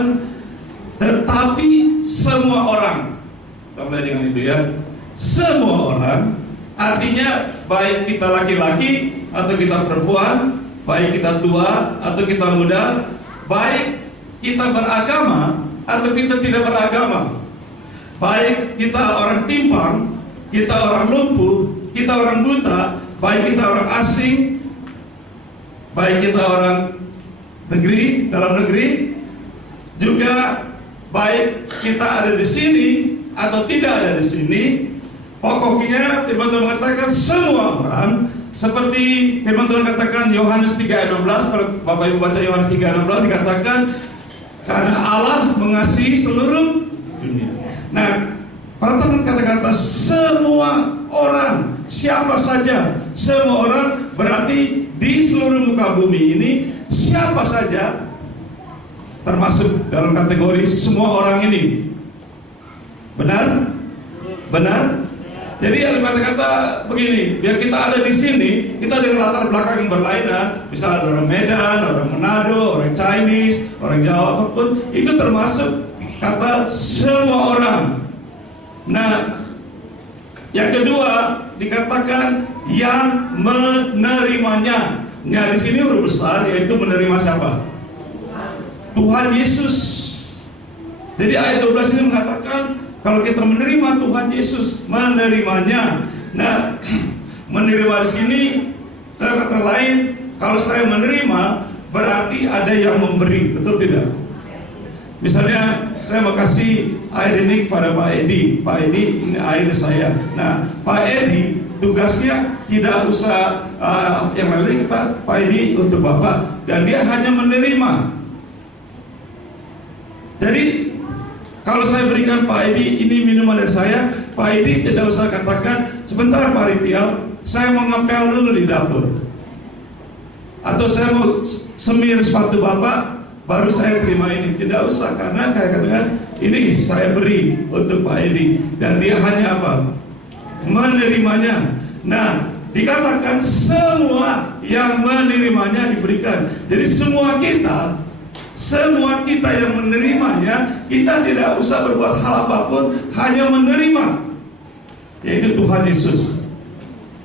Tuhan, tetapi semua orang. Kita mulai dengan itu ya. Semua orang, artinya baik kita laki-laki atau kita perempuan, baik kita tua atau kita muda, baik kita beragama atau kita tidak beragama, baik kita orang timpang, kita orang lumpuh, kita orang buta, baik kita orang asing, baik kita orang negeri, dalam negeri, juga baik kita ada di sini atau tidak ada di sini. Pokoknya firman Tuhan mengatakan semua orang, seperti firman Tuhan katakan Yohanes 3:16. Kalau Bapak Ibu baca Yohanes 3:16 dikatakan karena Allah mengasihi seluruh dunia. Nah, perhatikan kata-kata semua orang, siapa saja. Semua orang berarti di seluruh muka bumi ini siapa saja termasuk dalam kategori semua orang ini. Benar? Benar? Jadi yang kata-kata begini, biar kita ada di sini, kita dengan latar belakang yang berlainan, misalnya orang Medan, orang Manado, orang Chinese, orang Jawa apapun, itu termasuk kata semua orang. Nah, yang kedua dikatakan yang menerimanya. Nah, di sini huruf besar, yaitu menerima siapa? Tuhan Yesus. Jadi ayat 12 ini mengatakan kalau kita menerima Tuhan Yesus, menerimanya. Nah, menerima di sini, dalam kata lain, kalau saya menerima berarti ada yang memberi, betul tidak? Misalnya saya mau kasih air ini kepada Pak Edi. Pak Edi, ini air saya. Nah, Pak Edi tugasnya tidak usah yang lain, Pak Edi untuk Bapak, dan dia hanya menerima. Jadi kalau saya berikan Pak Edi ini minuman dari saya, Pak Edi tidak usah katakan sebentar Pak Ritial, saya mau ngepel dulu di dapur, atau saya mau semir sepatu Bapak baru saya terima ini. Tidak usah, karena kayak katakan ini saya beri untuk Pak Edi, dan dia hanya apa? Menerimanya. Nah, dikatakan semua yang menerimanya diberikan. Jadi semua kita yang menerimanya, kita tidak usah berbuat hal apapun, hanya menerima, yaitu Tuhan Yesus.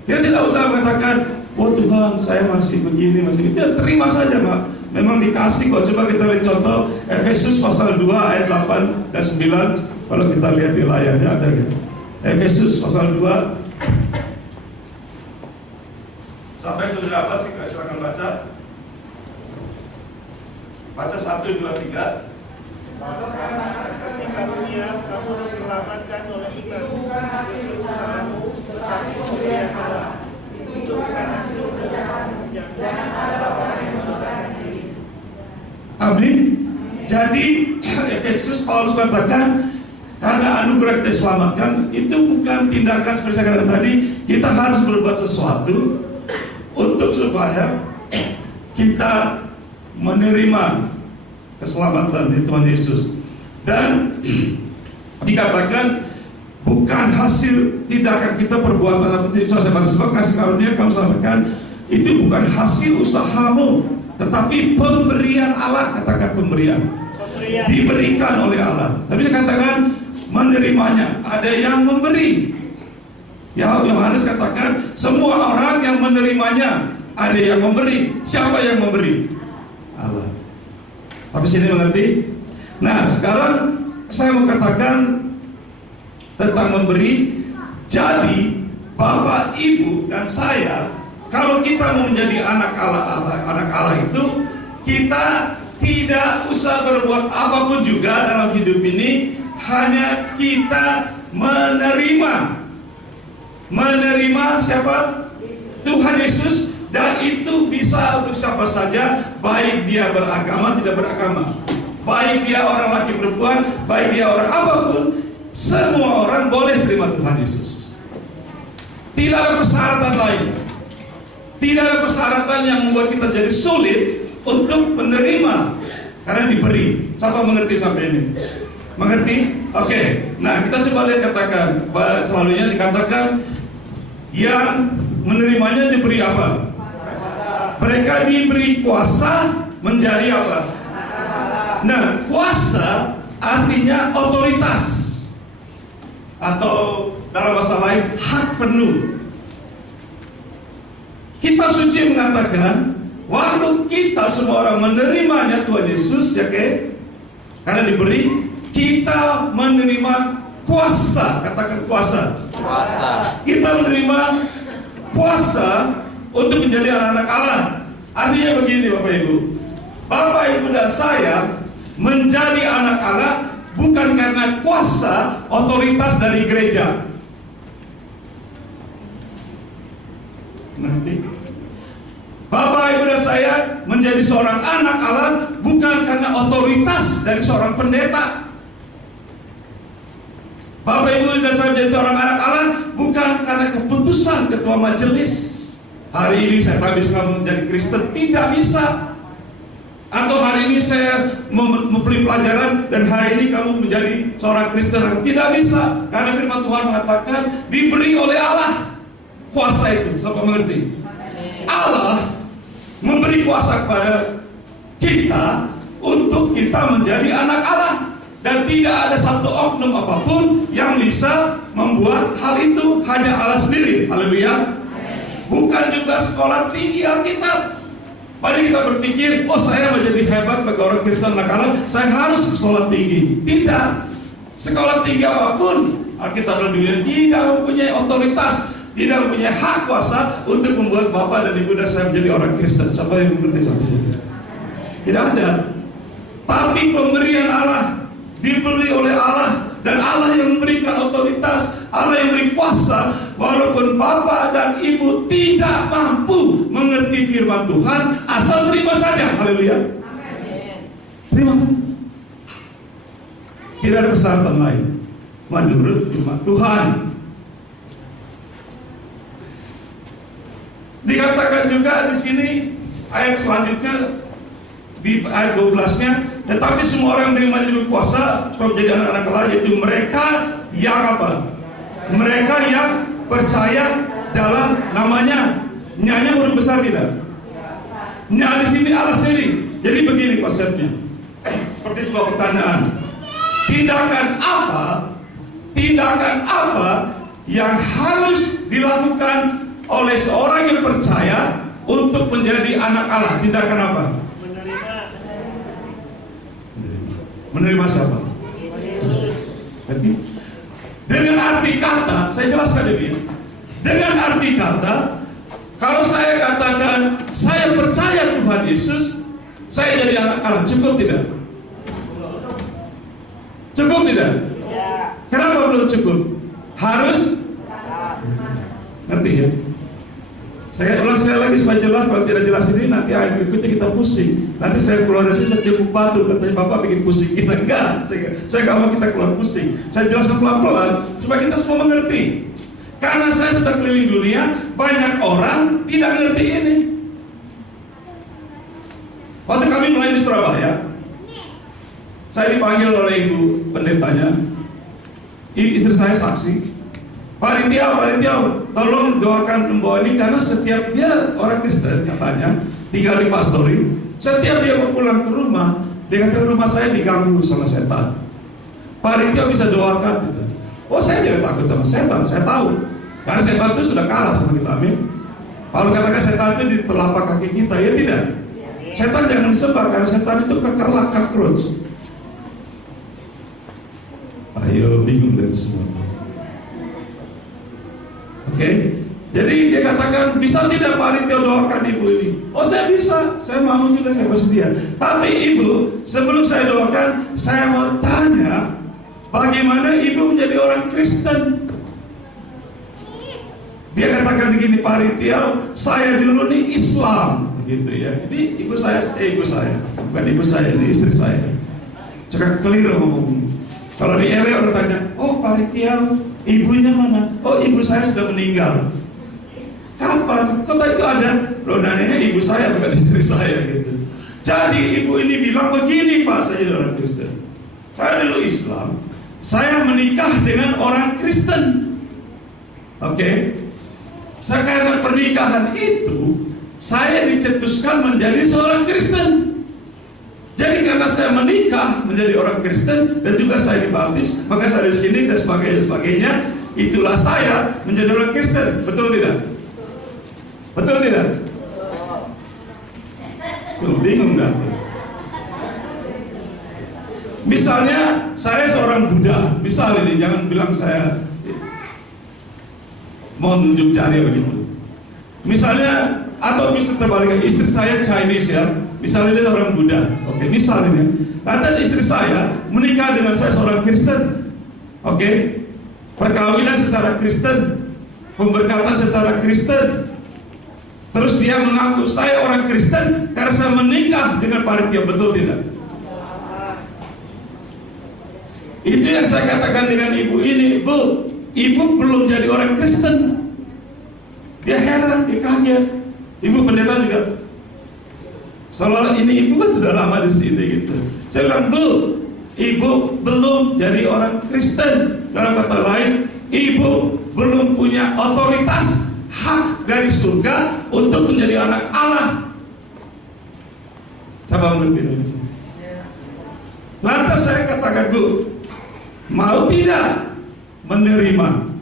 Dia tidak usah mengatakan, oh Tuhan saya masih begini, masih begini. Dia terima saja, Pak. Memang dikasih kok. Coba kita lihat contoh Efesus pasal 2 ayat 8 dan 9. Kalau kita lihat di layarnya ada ya. Efesus pasal 2. Sampai sudah dapat sih, silakan baca. Baca 1, 2, 3. Kasih karunia kamu diselamatkan oleh iman. Itu bukan hasil usahamu, tetapi pemberian Allah. Itu bukan hasil kerjaanmu. Jangan ada orang yang menukarkan diri. Amin. Jadi Efesus Paulus katakan karena anugerah kita diselamatkan, itu bukan tindakan seperti saya katakan tadi. Kita harus berbuat sesuatu untuk supaya kita menerima keselamatan di Tuhan Yesus. Dan dikatakan bukan hasil tindakan kita, perbuatan apa tidak. Saya sebab kasih karunia kamu selamatkan itu bukan hasil usahamu, tetapi pemberian Allah. Katakan pemberian. Diberikan oleh Allah. Tapi saya katakan menerimanya. Ada yang memberi. Ya, Yohanes katakan semua orang yang menerimanya, ada yang memberi. Siapa yang memberi? Allah. Habis ini mengerti? Nah, sekarang saya mau katakan tentang memberi. Jadi Bapak, Ibu, dan saya, kalau kita mau menjadi anak Allah itu, kita tidak usah berbuat apapun juga dalam hidup ini, hanya kita menerima. Menerima siapa? Tuhan Yesus. Dan itu bisa untuk siapa saja, baik dia beragama, tidak beragama, baik dia orang laki perempuan, baik dia orang apapun, semua orang boleh terima Tuhan Yesus. Tidak ada persyaratan lain. Tidak ada persyaratan yang membuat kita jadi sulit untuk menerima, karena diberi. Siapa mengerti sampai ini? Mengerti? Oke. Nah, kita coba lihat, katakan selalunya dikatakan yang menerimanya diberi apa? Mereka diberi kuasa menjadi apa? Nah, kuasa artinya otoritas, atau dalam bahasa lain hak penuh. Kitab suci mengatakan waktu kita semua orang menerimanya Tuhan Yesus, ya karena diberi, kita menerima kuasa. Katakan kuasa. Kuasa. Kita menerima kuasa untuk menjadi anak-anak Allah. Artinya begini Bapak Ibu, Bapak Ibu dan saya menjadi anak Allah bukan karena kuasa otoritas dari gereja. Ngerti? Bapak Ibu dan saya menjadi seorang anak Allah bukan karena otoritas dari seorang pendeta. Bapak Ibu dan saya menjadi seorang anak Allah bukan karena keputusan ketua majelis. Hari ini saya habis kamu menjadi Kristen, tidak bisa. Atau hari ini saya memberi pelajaran dan hari ini kamu menjadi seorang Kristen, tidak bisa. Karena firman Tuhan mengatakan diberi oleh Allah kuasa itu. Siapa mengerti? Allah memberi kuasa kepada kita untuk kita menjadi anak Allah. Dan tidak ada satu oknum apapun yang bisa membuat hal itu, hanya Allah sendiri. Haleluya. Bukan juga sekolah tinggi Alkitab. Mari kita berpikir, oh saya menjadi hebat sebagai orang Kristen anak Allah, saya harus ke sekolah tinggi. Tidak. Sekolah tinggi apapun Alkitab dan dunia tidak mempunyai otoritas, tidak mempunyai hak kuasa untuk membuat Bapak dan Ibu dan saya menjadi orang Kristen. Siapa yang mengerti sampai sini? Tidak ada. Tapi pemberian Allah diberi oleh Allah, dan Allah yang memberikan otoritas, Allah yang beri kuasa. Walaupun Bapak dan Ibu tidak mampu mengerti firman Tuhan, asal terima saja. Haleluya. Terima. Tidak ada persyaratan lain menurut firman Tuhan. Dikatakan juga di sini ayat selanjutnya, di ayat 12-nya, tetapi semua orang yang menerima diberi kuasa supaya menjadi anak-anak Allah, yaitu mereka yang apa? Mereka yang percaya dalam namanya. Nyanya huruf besar tidak? Nya di sini Allah sendiri. Jadi begini konsepnya. Seperti sebuah pertanyaan. Tindakan apa yang harus dilakukan oleh seorang yang percaya untuk menjadi anak Allah? Tindakan apa? Menerima siapa? Berarti dengan arti kata, saya jelaskan ini. Dengan arti kata, kalau saya katakan saya percaya Tuhan Yesus, saya jadi anak Allah, cukup tidak? Cukup tidak? Kenapa belum cukup? Harus? Ngerti ya? Saya ulang sekali lagi supaya jelas. Kalau tidak jelas ini nanti ayat berikutnya kita pusing. Nanti saya keluar dari sini, saya timbuk batu, katanya Bapak bikin pusing kita. Enggak, saya nggak mau kita keluar pusing. Saya jelaskan pelan-pelan supaya kita semua mengerti. Karena saya sudah keliling dunia, banyak orang tidak ngerti ini. Waktu kami melayani di Surabaya, saya dipanggil oleh ibu pendetanya. Istri saya saksi. Pak Rintiau, tolong doakan membawa ini, karena setiap dia orang Kristen katanya tinggal di Pastori, setiap dia mau pulang ke rumah, dia kata rumah saya diganggu sama setan. Pak Rintiau bisa doakan gitu. Oh, saya tidak takut sama setan, saya tahu, karena setan itu sudah kalah sama kita. Amin. Kalau katakan setan itu di telapak kaki kita, ya tidak. Setan jangan disembah, karena setan itu kekerlak cockroach. Ayo, bingung dari semua. Oke, jadi dia katakan, bisa tidak Pak Rintiau doakan ibu ini? Oh, saya bisa, saya mau juga, saya bersedia. Tapi ibu, sebelum saya doakan, saya mau tanya, bagaimana ibu menjadi orang Kristen? Dia katakan begini, Pak Rintiau, saya dulu nih Islam, gitu ya. Jadi ibu saya, bukan ibu saya, ini istri saya. Cakap keliru ngomong. Kalau di LA orang tanya, oh Pak Rintiau, ibunya mana? Oh, ibu saya sudah meninggal. Kapan? Kok itu ada? Loh, nanya ibu saya bukan istri saya gitu. Jadi ibu ini bilang begini, Pak, saya jadi orang Kristen. Saya dulu Islam, saya menikah dengan orang Kristen. Oke? Karena pernikahan itu, saya dicetuskan menjadi seorang Kristen. Jadi karena saya menikah menjadi orang Kristen dan juga saya dibaptis, maka saya di sini dan sebagainya, itulah saya menjadi orang Kristen. Betul tidak? Betul tidak? Tuh, bingung nggak? Misalnya saya seorang Buddha, misal ini, jangan bilang saya mau nunjuk jari begitu. Misalnya, atau bisa terbalik, istri saya Chinese ya, misalnya dia seorang Buddha, oke, misalnya, nanti istri saya menikah dengan saya seorang Kristen, oke, perkawinan secara Kristen, pemberkatan secara Kristen, terus dia mengaku saya orang Kristen karena saya menikah dengan panitia, betul tidak? Itu yang saya katakan dengan ibu ini, Bu, ibu belum jadi orang Kristen. Dia heran, dia kaget. Ibu pendeta juga, soalnya ini ibu kan sudah lama di sini gitu. Saya bilang, Bu, ibu belum jadi orang Kristen. Dalam kata lain, ibu belum punya otoritas hak dari surga untuk menjadi anak Allah. Siapa mengerti ini? Lantas saya katakan, Bu, mau tidak menerima?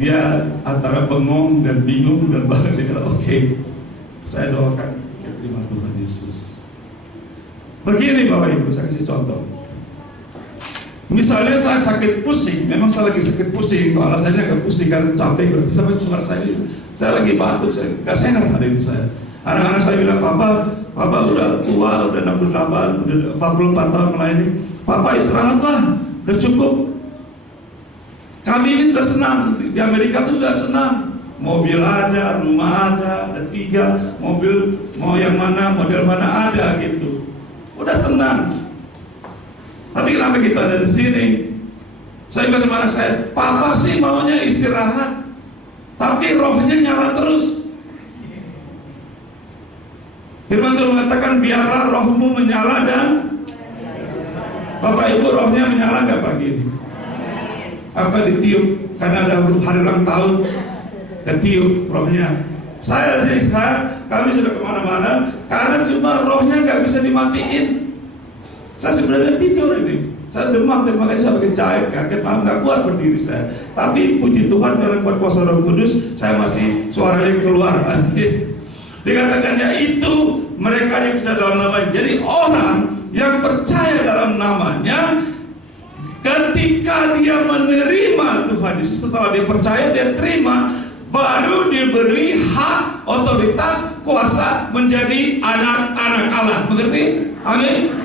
Dia antara bengong dan bingung dan bahkan dia kata, oke, saya doakan terima Tuhan Yesus. Begini Bapak Ibu, saya kasih contoh. Misalnya saya sakit pusing, memang saya lagi sakit pusing, kalau alasannya agak pusing karena capek, sampai suara saya lagi batuk, saya nggak sehat hari ini saya. Anak-anak saya bilang, Papa udah tua, udah 68, udah 44 tahun melayani. Papa istirahatlah, udah cukup. Kami ini sudah senang, di Amerika itu sudah senang. Mobil ada, rumah ada 3, mobil mau yang mana, model mana ada gitu. Udah tenang. Tapi kenapa kita ada di sini? Saya bilang sama anak saya, Papa sih maunya istirahat, tapi rohnya nyala terus. Firman Tuhan mengatakan, biarlah rohmu menyala dan Bapak Ibu rohnya menyala nggak pagi ini? Apa ditiup? Karena ada hari ulang tahun, ketiup rohnya. Saya sih sekarang, kami sudah kemana-mana, karena cuma rohnya nggak bisa dimatiin. Saya sebenarnya tidur ini, saya demam, makanya saya pakai cair, kaget, nggak kuat berdiri saya. Tapi puji Tuhan karena kuat kuasa Roh Kudus, saya masih suaranya keluar. Dikatakannya itu mereka yang bisa dalam namanya. Jadi orang yang percaya dalam namanya, ketika dia menerima Tuhan Yesus, setelah dia percaya, dia terima, baru diberi hak, otoritas, kuasa menjadi anak-anak Allah. Mengerti? Amin.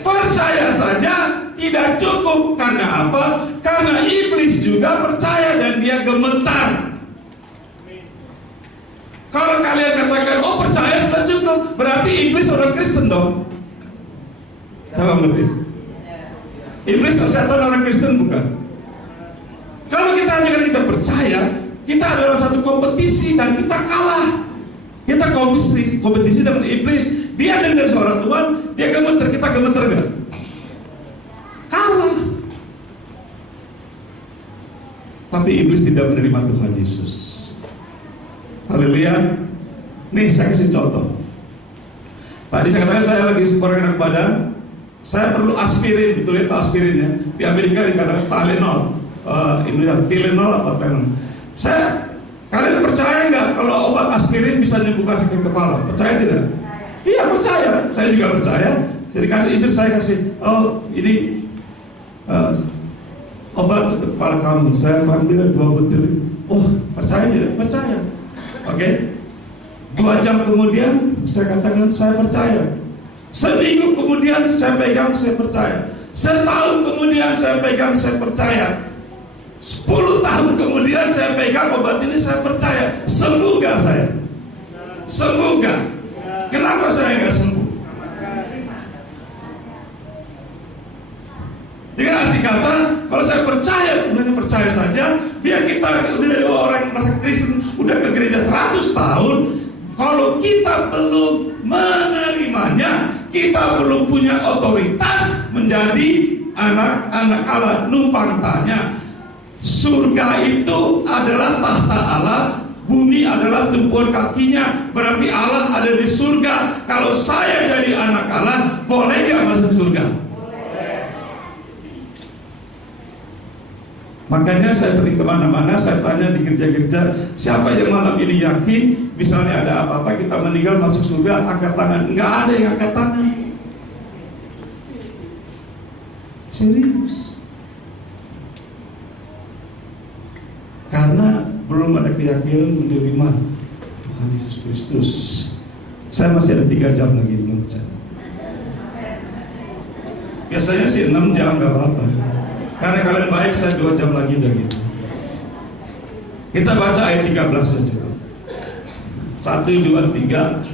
Percaya saja tidak cukup. Karena apa? Karena iblis juga percaya dan dia gemetar. Kalau kalian katakan, oh percaya sudah cukup, berarti iblis orang Kristen dong. Siapa mengerti? Iblis atau setan orang Kristen bukan? Kalau kita hanya karena kita percaya, kita ada dalam satu kompetisi dan kita kalah. Kita kompetisi dengan iblis. Dia dengar suara Tuhan, dia gemeter, kita gemeter gak? Kalah. Tapi iblis tidak menerima Tuhan Yesus. Haleluya. Nih saya kasih contoh. Tadi saya katakan saya lagi kurang enak badan, saya perlu aspirin, betul ya, aspirin ya. Di Amerika dikatakan Tylenol, ini Tylenol apa Tylenol. Kalian percaya nggak kalau obat aspirin bisa menyembuhkan sakit kepala? Percaya tidak? Iya percaya, saya juga percaya. Jadi istri saya kasih, oh ini obat untuk kepala kamu. Saya ambil 2 butir. Oh percaya tidak? Percaya. Oke. 2 jam kemudian saya katakan saya percaya. Seminggu kemudian saya pegang, saya percaya. Setahun kemudian saya pegang, saya percaya. 10 tahun kemudian saya pegang obat ini, saya percaya. Sembuh gak saya? Sembuh gak? Kenapa saya gak sembuh? Dengan arti kata, kalau saya percaya, bukan percaya saja, biar kita udah jadi orang merasa Kristen, udah ke gereja 100 tahun, kalau kita belum menerimanya, kita belum punya otoritas menjadi anak-anak Allah. Numpang tanya, surga itu adalah tahta Allah, bumi adalah tumpuan kakinya, berarti Allah ada di surga. Kalau saya jadi anak Allah, boleh nggak masuk surga? Makanya saya sering kemana-mana, saya tanya di gereja-gereja, siapa yang malam ini yakin, misalnya ada apa-apa kita meninggal masuk surga, angkat tangan. Nggak ada yang angkat tangan. Serius. Karena belum ada keyakinan menerima Tuhan Yesus Kristus. Saya masih ada 3 jam lagi belum bicara. Biasanya sih 6 jam gak apa-apa. Karena kalian baik, saya 2 jam lagi udah gitu. Kita baca ayat 13 saja. 1, 2, 3.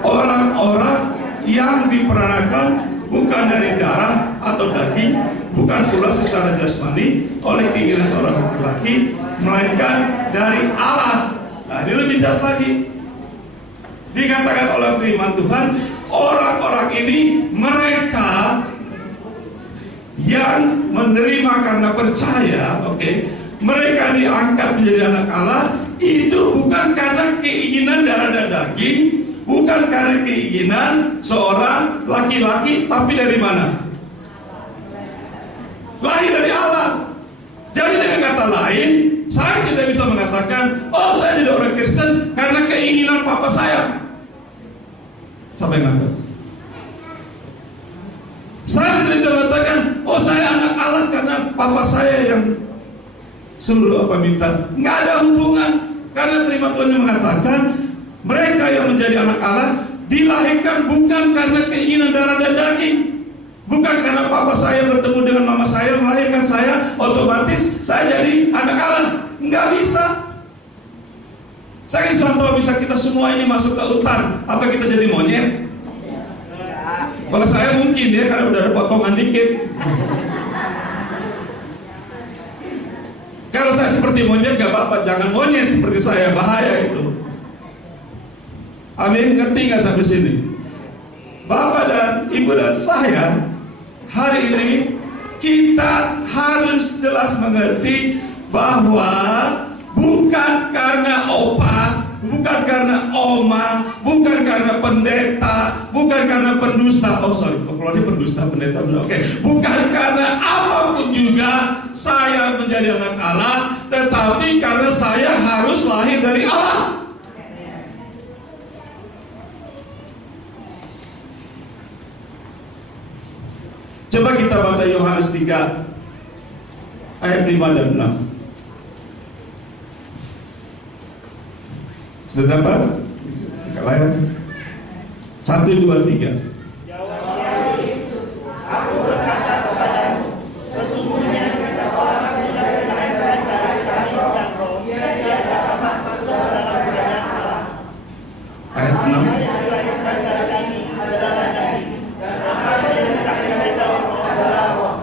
Orang-orang yang diperanakan bukan dari darah atau daging, bukan pula secara jasmani oleh keinginan seorang laki-laki, melainkan dari Allah. Nah, ini lebih jelas lagi. Dikatakan oleh firman Tuhan, orang-orang ini mereka yang menerima karena percaya, mereka diangkat menjadi anak Allah, itu bukan karena keinginan darah dan daging, bukan karena keinginan seorang laki-laki, tapi dari mana? Lahir dari Allah. Jadi dengan kata lain, saya tidak bisa mengatakan, oh saya jadi orang Kristen karena keinginan papa saya. Siapa yang nangkep? Saya tidak bisa mengatakan, oh saya anak Allah karena papa saya yang suruh apa minta. Nggak ada hubungan. Karena firman Tuhan yang mengatakan, mereka yang menjadi anak Allah dilahirkan bukan karena keinginan darah dan daging, bukan karena papa saya bertemu dengan mama saya melahirkan saya, otomatis saya jadi anak Allah. Nggak bisa. Saya contoh, bisa kita semua ini masuk ke hutan, apa kita jadi monyet? Kalau saya mungkin ya, karena udah ada potongan dikit. Kalau saya seperti monyet gak apa-apa, jangan monyet seperti saya, bahaya itu. Amin, ngerti gak sampai sini? Bapak dan Ibu dan saya, hari ini kita harus jelas mengerti bahwa bukan karena opa, bukan karena oma, bukan karena pendeta, bukan karena pendusta. Oh sorry, kalau ini pendusta, pendeta, bukan karena apapun juga saya menjadi anak Allah, tetapi karena saya harus lahir dari Allah. Coba kita baca Yohanes 3 ayat 5 dan 6. Sudah dapat? Kalian 1, 2, 3. Jawab Yesus, aku berkata kepadamu, sesungguhnya seseorang tidak dilahirkan dari daging dan roh, ia tidak dapat masuk ke dalam kerajaan Allah. Ayat 6. Apa yang dilahirkan dari daging adalah daging, dan apa yang dilahirkan dari roh adalah roh.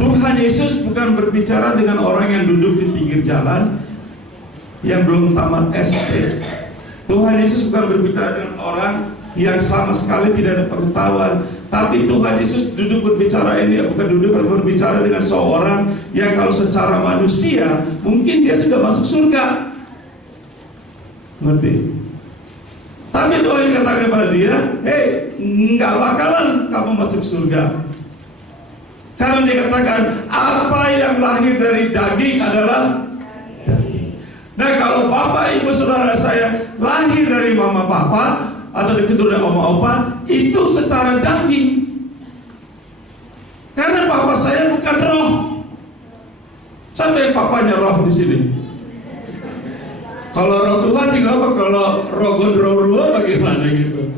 Tuhan Yesus bukan berbicara dengan orang yang duduk di pinggir jalan, yang belum tamat SD. Tuhan Yesus bukan berbicara dengan orang yang sama sekali tidak ada pengetahuan. Tapi Tuhan Yesus duduk berbicara ini, bukan duduk berbicara dengan seorang yang kalau secara manusia mungkin dia sudah masuk surga. Ngerti? Tapi Tuhan yang katakan kepada dia, hei, nggak bakalan kamu masuk surga. Karena dia katakan, apa yang lahir dari daging adalah daging. Nah kalau bapak ibu saudara saya lahir dari mama papa atau dari keturunan oma opa, itu secara daging. Karena papa saya bukan roh. Siapa yang papanya roh di sini? Kalau roh Tuhan sih apa? Kalau roh gondrong bagaimana gitu?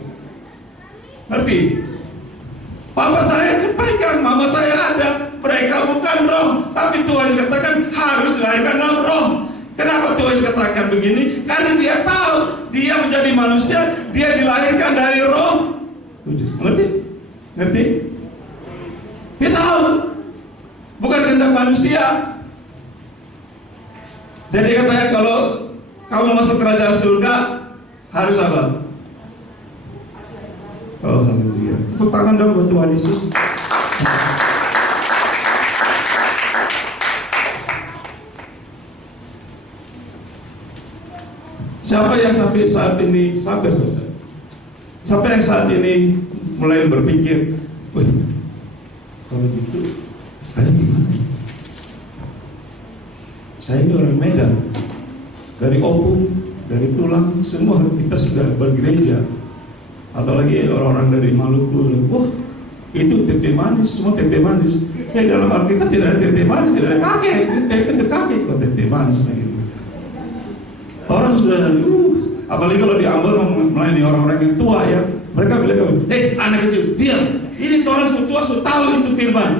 Ngerti? Papa saya kepegang, mama saya ada. Mereka bukan roh, tapi Tuhan katakan harus dilahirkan dalam roh. Kenapa Tuhan katakan begini? Karena dia tahu dia menjadi manusia, dia dilahirkan dari roh kudus. Ngerti? Ngerti? Dia tahu bukan kehendak manusia. Jadi katanya kalau kamu masuk kerajaan surga harus apa? Oh haleluya. Tepuk tangan dong buat Tuhan Yesus. Siapa yang sampai saat ini sampai selesai? Siapa yang saat ini mulai berpikir, wih, kalau gitu saya gimana? Saya ini orang Medan, dari Opung, dari Tulang, semua kita sudah bergereja. Atau lagi orang-orang dari Maluku, wah itu tempe manis, semua tempe manis. Dalam Alkitab tidak ada tempe manis, tidak ada kakek, tempe kakek kok tempe manis lagi. Orang sudah, apalagi kalau di Ambon melayani orang-orang yang tua ya, mereka bilang, anak kecil, diam, ini orang sudah tua sudah tahu itu firman.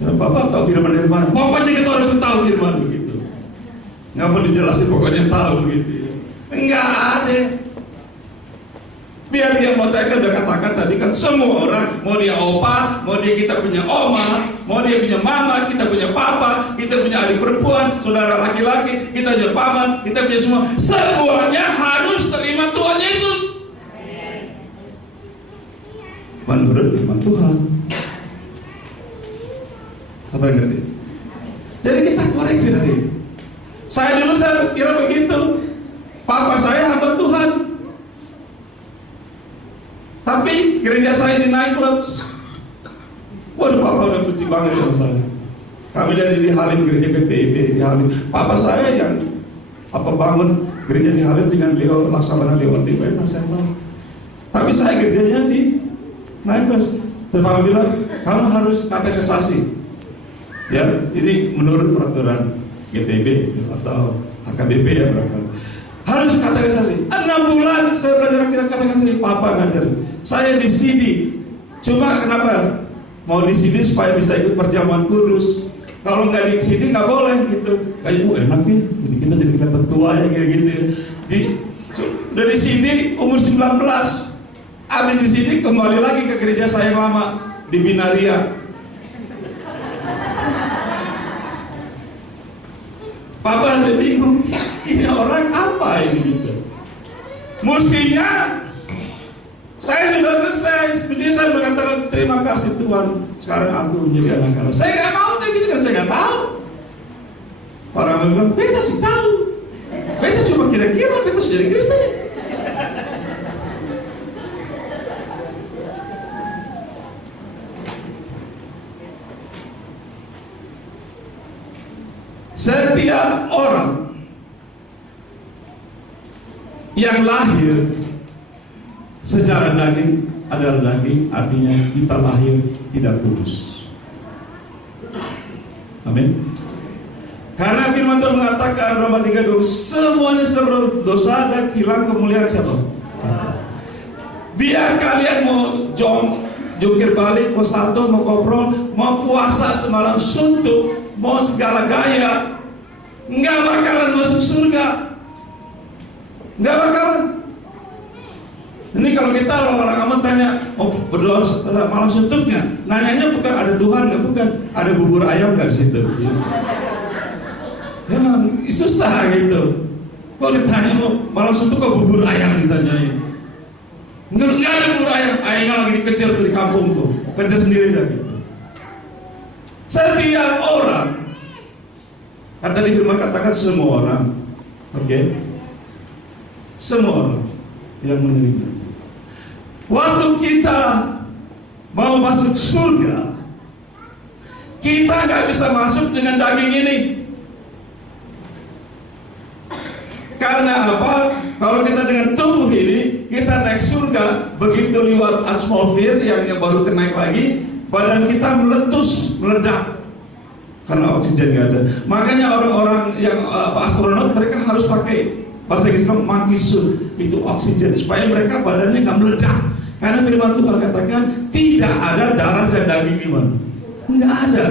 Dan Bapak tahu firman dari mana? Pokoknya kita harus tahu firman begitu. Nggak perlu dijelasin, pokoknya tahu begitu. Enggak ada. Biar dia mau saya udah katakan tadi kan semua orang, mau dia opa, mau dia kita punya oma, mau dia punya mama, kita punya papa, kita punya adik perempuan, saudara laki-laki, kita punya paman, kita punya semua, semuanya harus terima Tuhan Yesus menurut firman Tuhan. Sampai ngerti? Jadi kita koreksi hari ini. Saya dulu saya kira begitu, papa saya hamba Tuhan. Tapi gereja saya di nightclub. Waduh, papa udah benci banget sama saya. Kami dari di Halim gereja PPIB di Halim. Papa saya yang bangun gereja di Halim dengan Leo Laksamana Leo Tiba saya bilang. Tapi saya gerejanya di nightclub. Terus papa bilang, kamu harus katekisasi. Ya, ini menurut peraturan GTB atau HKBP ya barangkali. Harus katekisasi. 6 bulan saya belajar katekisasi. Papa ngajar. Saya di sini. Cuma kenapa? Mau di sini supaya bisa ikut perjamuan kudus. Kalau nggak di sini nggak boleh gitu. Kayak enak nih. Jadi kita jadi kelihatan tua ya kayak gitu. Dari sini umur 19. Habis di sini kembali lagi ke gereja saya yang lama di Binaria. Papa ada bingung. Ini orang apa ini gitu? Mestinya saya sudah selesai. Mestinya saya mengatakan terima kasih Tuhan. Sekarang aku menjadi anak Allah. Saya nggak mau kayak gitu kan, saya nggak tahu. Orang bilang, beta sih tahu. Beta cuma kira-kira beta sudah jadi Kristen. Setiap orang yang lahir secara daging adalah daging, artinya kita lahir tidak kudus. Amin. Karena firman Tuhan mengatakan Roma 3:2, semuanya sudah berdosa dan hilang kemuliaan siapa? Biar kalian mau jungkir balik, mau salto, mau koprol, mau puasa semalam suntuk, mau segala gaya, nggak bakalan masuk surga. Nggak bakalan. Ini kalau kita orang-orang amat tanya, mau berdoa malam suntuknya, nanyanya bukan ada Tuhan nggak, bukan ada bubur ayam nggak di situ. Emang susah gitu. Kalau ditanya mau malam suntuk kok bubur ayam ditanyain. Nggak ada bubur ayam. Ayamnya lagi dikejar tuh di kampung tuh, kejar sendiri dah gitu. Setiap orang, kata di firman katakan semua orang, oke? Semua orang yang menerima. Waktu kita mau masuk surga, kita nggak bisa masuk dengan daging ini. Karena apa? Kalau kita dengan tubuh ini, kita naik surga, begitu lewat atmosfer yang baru naik lagi, badan kita meletus, meledak. Karena oksigen nggak ada. Makanya orang-orang yang astronot mereka harus pakai bahasa Inggris monkey suit, itu oksigen supaya mereka badannya nggak meledak. Karena firman Tuhan katakan tidak ada darah dan daging iman, nggak ada.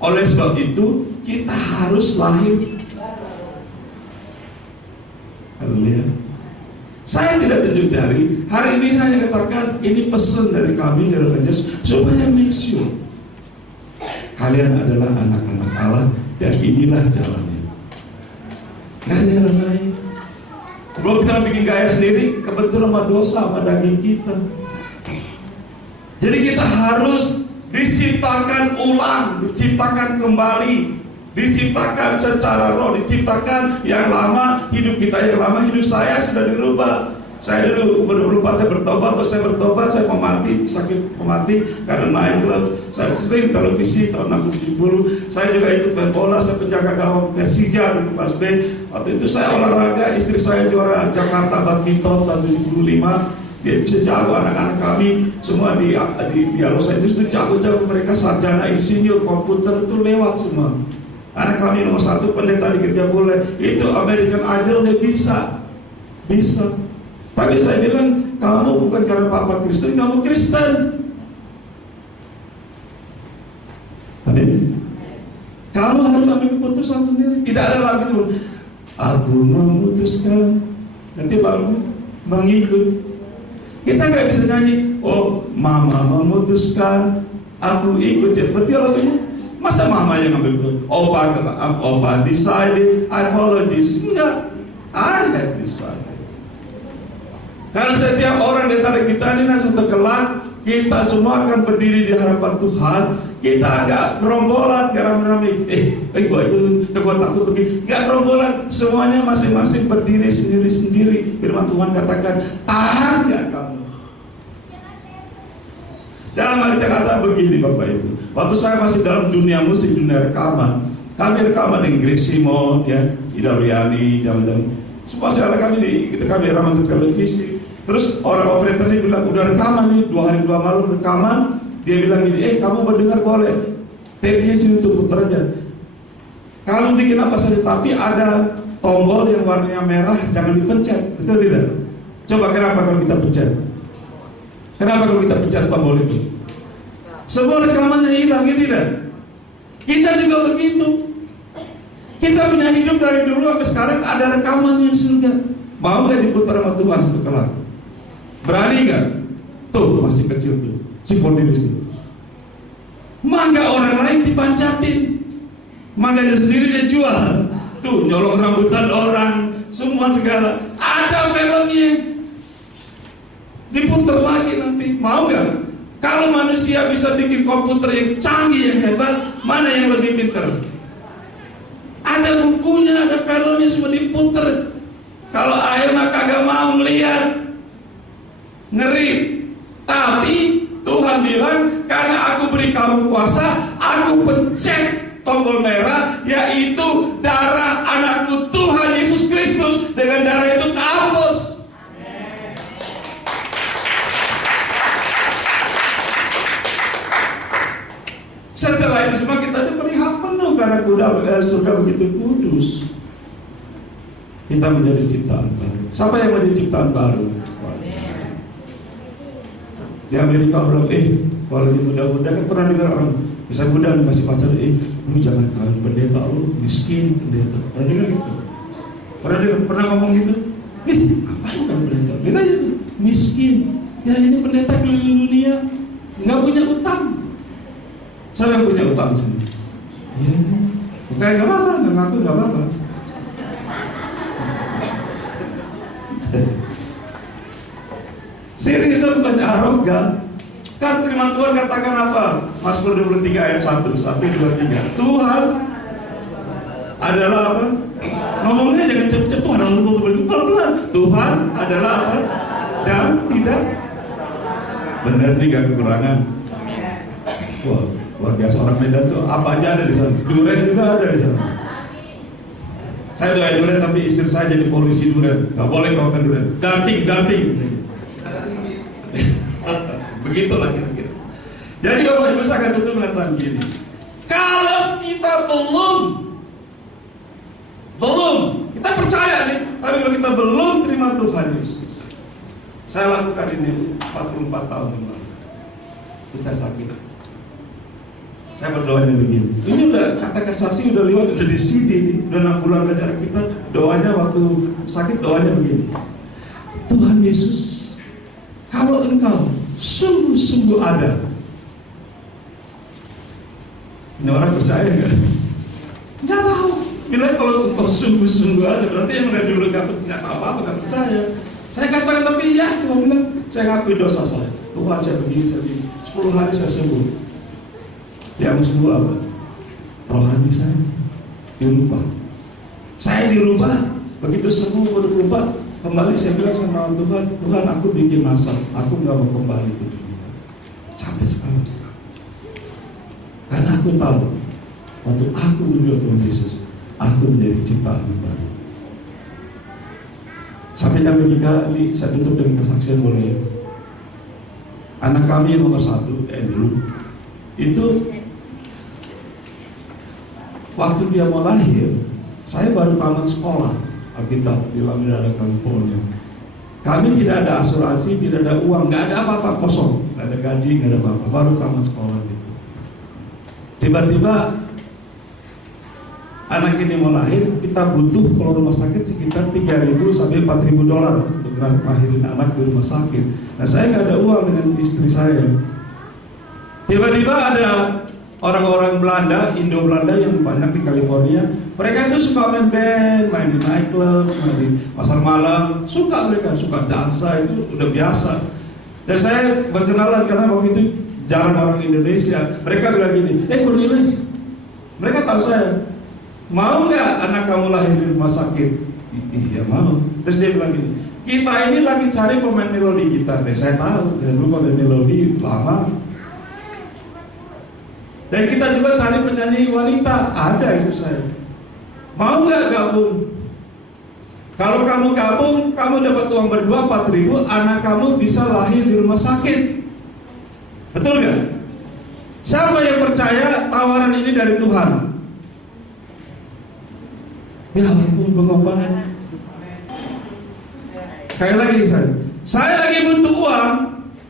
Oleh sebab itu kita harus lahir. Haleluya. Saya tidak tunjuk jari. Hari ini saya hanya katakan ini pesan dari kami dari Rangers supaya make sure kalian adalah anak-anak Allah dan inilah jalannya. Gak ada jalan lain. Kalau kita bikin gaya sendiri, kebetulan sama dosa sama daging kita. Jadi kita harus diciptakan ulang, diciptakan kembali Diciptakan secara roh, diciptakan yang lama, hidup kita yang lama, hidup saya sudah dirubah. Saya dulu berlupa, saya bertobat, terus saya bertobat, saya mau mati, sakit mati karena naik blood. Saya sering televisi tahun 1970. Saya juga ikut main bola, saya penjaga gawang Persija di kelas B. Waktu itu saya olahraga, istri saya juara Jakarta badminton tahun 75. Dia bisa jago, anak-anak kami semua di Los Angeles itu jago-jago, mereka sarjana insinyur komputer itu lewat semua. Anak kami nomor 1 pendeta di gereja boleh. Itu American Idol dia bisa. Tapi saya bilang, kamu bukan karena papa Kristen, kamu Kristen. Amin. Kamu harus ambil keputusan sendiri. Tidak ada lagi tuh. Aku memutuskan. Nanti lalu mengikut. Kita nggak bisa nyanyi. Oh, mama memutuskan, aku ikut. Ya, berarti lagunya. Masa mama yang ambil? Opa decided, I follow Jesus. Enggak, I have decided. Karena setiap orang di antara kita ini langsung kelak, kita semua akan berdiri di hadapan Tuhan. Kita agak gerombolan, rame-rame. Gua itu, gua takut begini. Enggak gerombolan, semuanya masing-masing berdiri sendiri-sendiri. Firman Tuhan katakan, tahan nggak kamu? Dalam arti kata begini Bapak Ibu, waktu saya masih dalam dunia musik, dunia rekaman, kami rekaman dengan Grace Simon, ya, Ida Riani, jaman-jaman. Semua saya kami rekaman di televisi. Terus orang operatornya bilang, udah rekaman nih, 2 hari 2 malam rekaman. Dia bilang gini, kamu mendengar boleh, tape-nya sini untuk putar aja. Kamu bikin apa saja, tapi ada tombol yang warnanya merah, jangan dipencet, betul tidak? Coba kenapa kalau kita pencet? Kenapa kalau kita pencet tombol itu? Semua rekamannya hilang, gitu tidak? Kita juga begitu. Kita punya hidup dari dulu sampai sekarang ada rekaman yang surga. Mau gak diputar sama Tuhan satu kelak? Berani gak? Tuh masih kecil tuh, si Cornelius tuh. Mangga orang lain dipancatin, mangganya sendiri dia jual. Tuh nyolong rambutan orang, semua segala. Ada filmnya. Diputar lagi nanti, mau gak? Kalau manusia bisa bikin komputer yang canggih, yang hebat, mana yang lebih pintar? Ada bukunya, ada filmnya, semua diputar. Kalau Ayana kagak mau melihat, ngeri. Tapi Tuhan bilang, karena aku beri kamu kuasa, aku pencet tombol merah, yaitu darah anakku Tuhan Yesus Kristus. Dengan darah itu kehapus. Setelah itu semua kita diberi hak penuh karena surga begitu kudus. Kita menjadi ciptaan baru. Siapa yang menjadi ciptaan baru? Di Amerika orang, kalau di muda-muda kan pernah dengar orang, misalnya muda masih pacaran, lu jangan kawin pendeta, lu miskin pendeta. Pernah dengar gitu? Pernah ngomong gitu? Ngapain kan pendeta? Kita aja miskin. Ya ini pendeta keliling dunia, nggak punya utang. Siapa yang punya utang sini? Ya, bukan nggak apa-apa, nggak ngaku nggak apa-apa. Serius bukan arogan. Kan firman Tuhan katakan apa? Mazmur 23 ayat 1, 1, 2, 3. Tuhan adalah apa? Ngomongnya jangan cepet-cepet. Tuhan adalah pelan-pelan. Tuhan adalah apa? Dan tidak benar, tidak kekurangan. Wah, luar biasa orang Medan tuh apa aja ada di sana. Duren juga ada di sana. Saya doain duren tapi istri saya jadi polisi duren. Gak boleh kau kan duren. Dating. Begitulah kira-kira. Jadi Bapak Ibu saya akan tutup mengatakan gini. Kalau kita belum, kita percaya nih, tapi kalau kita belum terima Tuhan Yesus. Saya lakukan ini 44 tahun yang lalu. Itu saya sakit. Saya berdoanya begini. Ini udah kata kasasi udah lewat, udah di CD nih, udah 6 bulan belajar kita. Doanya waktu sakit doanya begini. Tuhan Yesus, kalau Engkau sungguh-sungguh ada. Ini orang percaya nggak? Nggak tahu. Bilang kalau Engkau sungguh-sungguh ada, berarti yang udah dulu nggak apa-apa, nggak percaya. Saya katakan tapi ya, Tuhan bilang saya ngakui dosa saya. Tuhan saya begini. 10 hari saya sembuh. Yang sembuh apa? Rohani saya. dirubah. Saya dirubah, begitu sembuh berubah, kembali saya bilang sama Tuhan, Tuhan aku bikin nasab, aku nggak mau kembali ke dunia. Sampai sekarang. Karena aku tahu, waktu aku menjual Tuhan Yesus, aku menjadi ciptaan yang baru. Sampai jam ketika ini saya tutup dengan kesaksian boleh. Anak kami yang nomor 1, Andrew, itu waktu dia mau lahir, saya baru tamat sekolah Alkitab di La Mirada, California. Kami tidak ada asuransi, tidak ada uang, nggak ada apa-apa, kosong, nggak ada gaji, nggak ada apa-apa, baru tamat sekolah gitu. Tiba-tiba anak ini mau lahir, kita butuh kalau rumah sakit sekitar 3.000 sampai 4.000 dolar untuk melahirin anak di rumah sakit. Nah saya nggak ada uang dengan istri saya. Tiba-tiba ada orang-orang Belanda, Indo-Belanda yang banyak di California. Mereka itu suka main band, main di nightclub, main di pasar malam. Suka mereka, suka dansa, itu udah biasa. Dan saya berkenalan karena waktu itu jarang orang Indonesia. Mereka bilang gini, Cornelius, mereka tahu saya, mau nggak anak kamu lahir di rumah sakit? Iya mau. Terus dia bilang gini, kita ini lagi cari pemain melodi gitar. Dan saya tahu, dan dulu pemain melodi lama. Dan kita juga cari penyanyi wanita, ada istri saya. Mau nggak gabung? Kalau kamu gabung, kamu dapat uang berdua 4.000, anak kamu bisa lahir di rumah sakit. Betul nggak? Siapa yang percaya tawaran ini dari Tuhan? Ya ampun, pengorbanan. Sekali lagi saya lagi butuh uang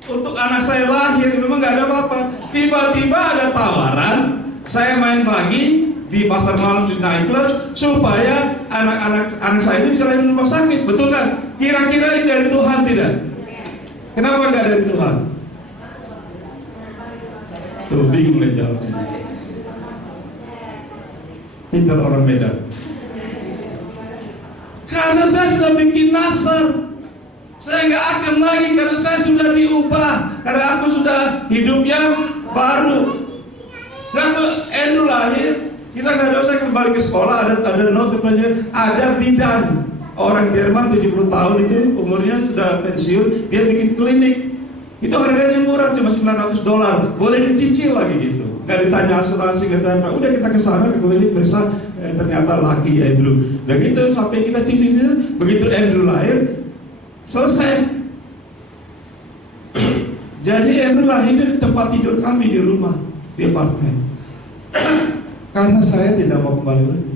untuk anak saya lahir, memang nggak ada apa-apa. Tiba-tiba ada tawaran, saya main lagi di pasar malam di nightclub supaya anak saya itu bisa lahir di rumah sakit, betul kan? Kira-kira ini dari Tuhan tidak? Kenapa nggak dari Tuhan? Tuh bingung deh jawabnya. Pintar orang Medan. Karena saya sudah bikin nasar. Saya nggak akan lagi karena saya sudah diubah. Karena aku sudah hidup yang baru. Dan Andrew lahir, kita nggak ada usah kembali ke sekolah. Ada note ada bidan orang Jerman 70 tahun itu umurnya sudah pensiun, dia bikin klinik. Itu harganya murah, cuma $900. Boleh dicicil lagi gitu. Nggak ditanya asuransi, nggak ditanya apa. Udah kita ke sana ke klinik periksa, ternyata laki Andrew. Dan gitu sampai kita cicil. Begitu Andrew lahir, selesai. Jadi Andrew lahir di tempat tidur kami di rumah, di apartemen. Karena saya tidak mau kembali lagi.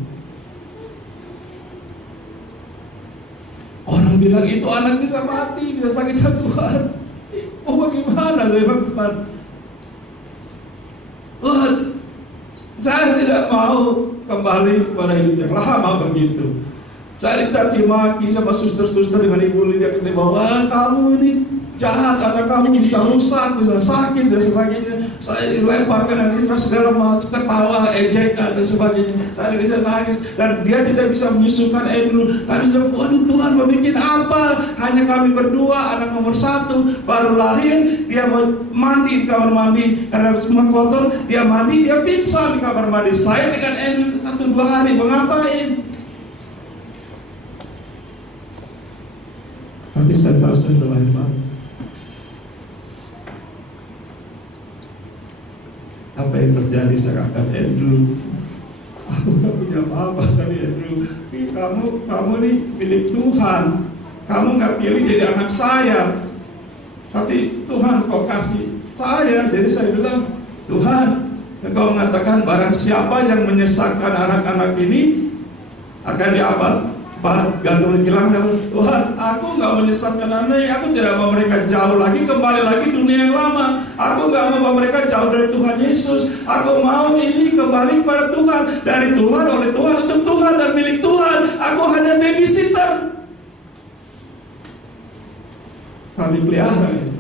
Orang bilang itu anak bisa mati, bisa sakit Tuhan. Oh bagaimana saya Tuhan? Saya tidak mau kembali kepada hidup yang lama begitu. Saya dicaci maki sama suster-suster dengan ibu Lydia ketika bahwa kamu ini jahat, anak kamu bisa rusak, bisa sakit dan sebagainya. Saya dilemparkan dan Israel segala macam, ketawa, ejekan dan sebagainya. Saya tidak nangis dan dia tidak bisa menyusukan Andrew. Kami sudah, waduh Tuhan mau bikin apa? Hanya kami berdua, anak nomor 1 baru lahir, dia mau mandi di kamar mandi karena semua kotor, dia mandi, dia pingsan di kamar mandi. Saya dengan Andrew 1-2 hari mau ngapain? Tapi saya tahu saya sudah lahir baru. Apa yang terjadi sekarang Andrew? Aku gak punya apa-apa tadi Andrew. Kamu ini milik Tuhan. Kamu gak pilih jadi anak saya. Tapi Tuhan kau kasih saya. Jadi saya bilang, Tuhan, Engkau mengatakan barang siapa yang menyesatkan anak-anak ini akan diapa? Gantung kilang. Tuhan, aku nggak menyesatkan anak, aku tidak mau mereka jauh lagi, kembali lagi dunia yang lama. Aku nggak mau mereka jauh dari Tuhan Yesus. Aku mau ini kembali kepada Tuhan, dari Tuhan, oleh Tuhan, untuk Tuhan dan milik Tuhan. Aku hanya babysitter. Kami pelihara itu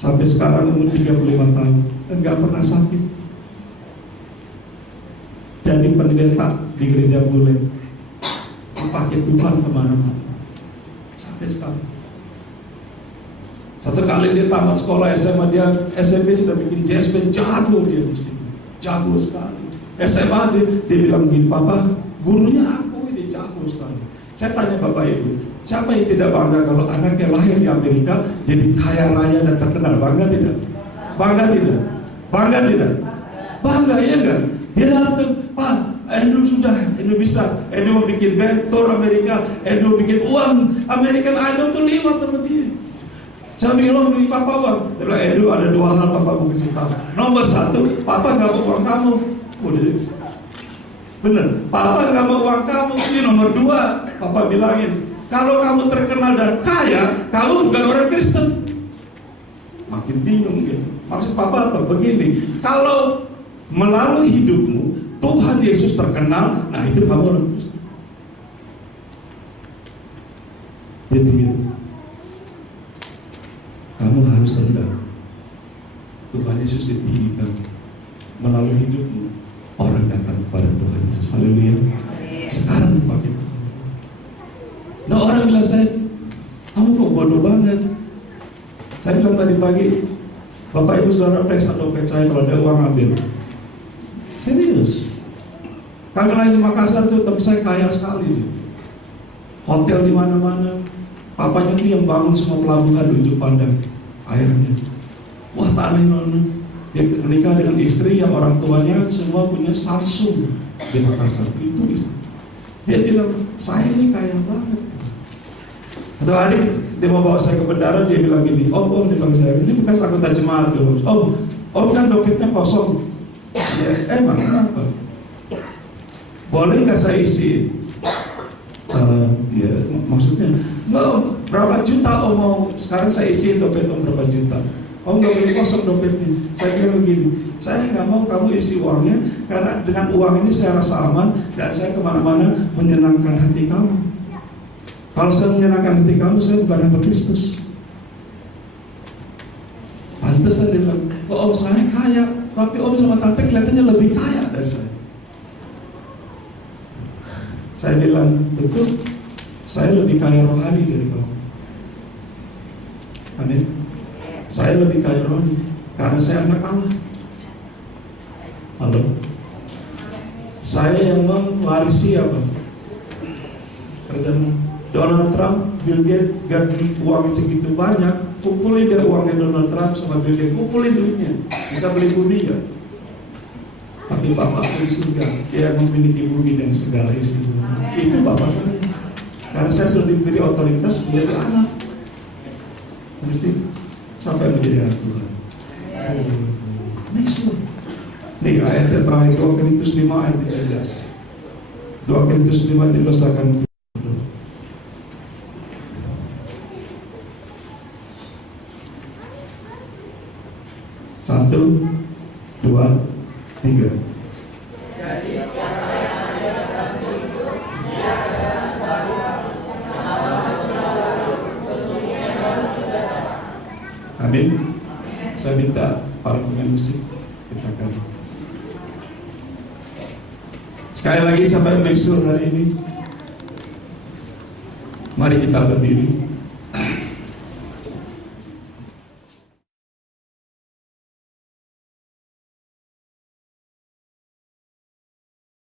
sampai sekarang umur 35 tahun dan nggak pernah sakit. Jadi pendeta di gereja bule, dipakai Tuhan kemana-mana sampai sekarang. Satu kali dia tamat sekolah SMA, dia SMP sudah bikin jazz band, jago dia mesti, jago sekali. SMA dia bilang gini, Papa, gurunya aku ini jago sekali. Saya tanya Bapak Ibu, siapa yang tidak bangga kalau anaknya lahir di Amerika jadi kaya raya dan terkenal? Bangga tidak? Bangga tidak? Bangga tidak? Bangga, iya kan? Dia datang, Pak, Andrew sudah, Andrew bisa, Andrew bikin band tour Amerika, Andrew bikin uang, American Idol tuh lewat sama dia. Saya bilang, beli Papa uang. Dia bilang, Andrew ada dua hal Papa mau kasih tahu. Nomor satu, Papa gak mau uang kamu. Udah, bener, Papa gak mau uang kamu. Ini nomor dua, Papa bilangin, kalau kamu terkenal dan kaya, kamu bukan orang Kristen. Makin bingung ya. Maksud Papa apa? Begini, kalau melalui hidupmu Tuhan Yesus terkenal, nah itu kamu orang Kristen. Jadi kamu harus rendah. Tuhan Yesus ditinggikan. Melalui hidupmu orang datang kepada Tuhan Yesus. Haleluya. Sekarang dipakai. Nah orang bilang saya, kamu kok bodoh banget. Saya bilang tadi pagi, Bapak Ibu Saudara periksa dompet saya, kalau ada uang ambil. Serius. Kami lain di Makassar tuh, tapi saya kaya sekali. Hotel di mana-mana. Papanya tuh yang bangun semua pelabuhan di ujung pandang. Ayahnya. Wah tanah mana? Dia menikah dengan istri yang orang tuanya semua punya Samsung di Makassar. Itu istri. Dia bilang, saya ini kaya banget. Atau hari dia mau bawa saya ke bandara, dia bilang gini, Om, dia bilang saya, ini bekas anggota jemaat dulu. Om kan dompetnya kosong. Ya, emang kenapa? Boleh nggak saya isi? Ya, maksudnya, nggak Om, berapa juta Om mau? Sekarang saya isi dompet Om berapa juta? Om nggak boleh kosong dompetnya. Saya bilang gini, saya nggak mau kamu isi uangnya, karena dengan uang ini saya rasa aman dan saya kemana-mana menyenangkan hati kamu. Kalau saya menyenangkan hati kamu, saya bukan hamba Kristus. Pantes dia bilang, Om saya kaya, tapi Om sama Tante kelihatannya lebih kaya dari saya. Saya bilang, betul, saya lebih kaya rohani dari kamu. Amin. Saya lebih kaya rohani karena saya anak Allah. Halo. Saya yang mewarisi apa? Kerjaan Donald Trump, Bill Gates, gak uangnya segitu banyak, kumpulin dia uangnya Donald Trump sama Bill Gates, kumpulin duitnya, bisa beli bumi ya. Tapi Bapak di surga, dia yang memiliki bumi dan segala isinya. Itu Bapak saya. Karena saya sudah diberi otoritas menjadi anak. Berarti sampai menjadi anak Tuhan. Make sure. Nih ayat yang terakhir 2 Korintus 5 ayat 13. 2 Korintus 5 ayat 13 akan 1, 2, 3. Amin. Saya minta para pemain musik katakan. Sekali lagi sampai make sure hari ini. Mari kita berdiri.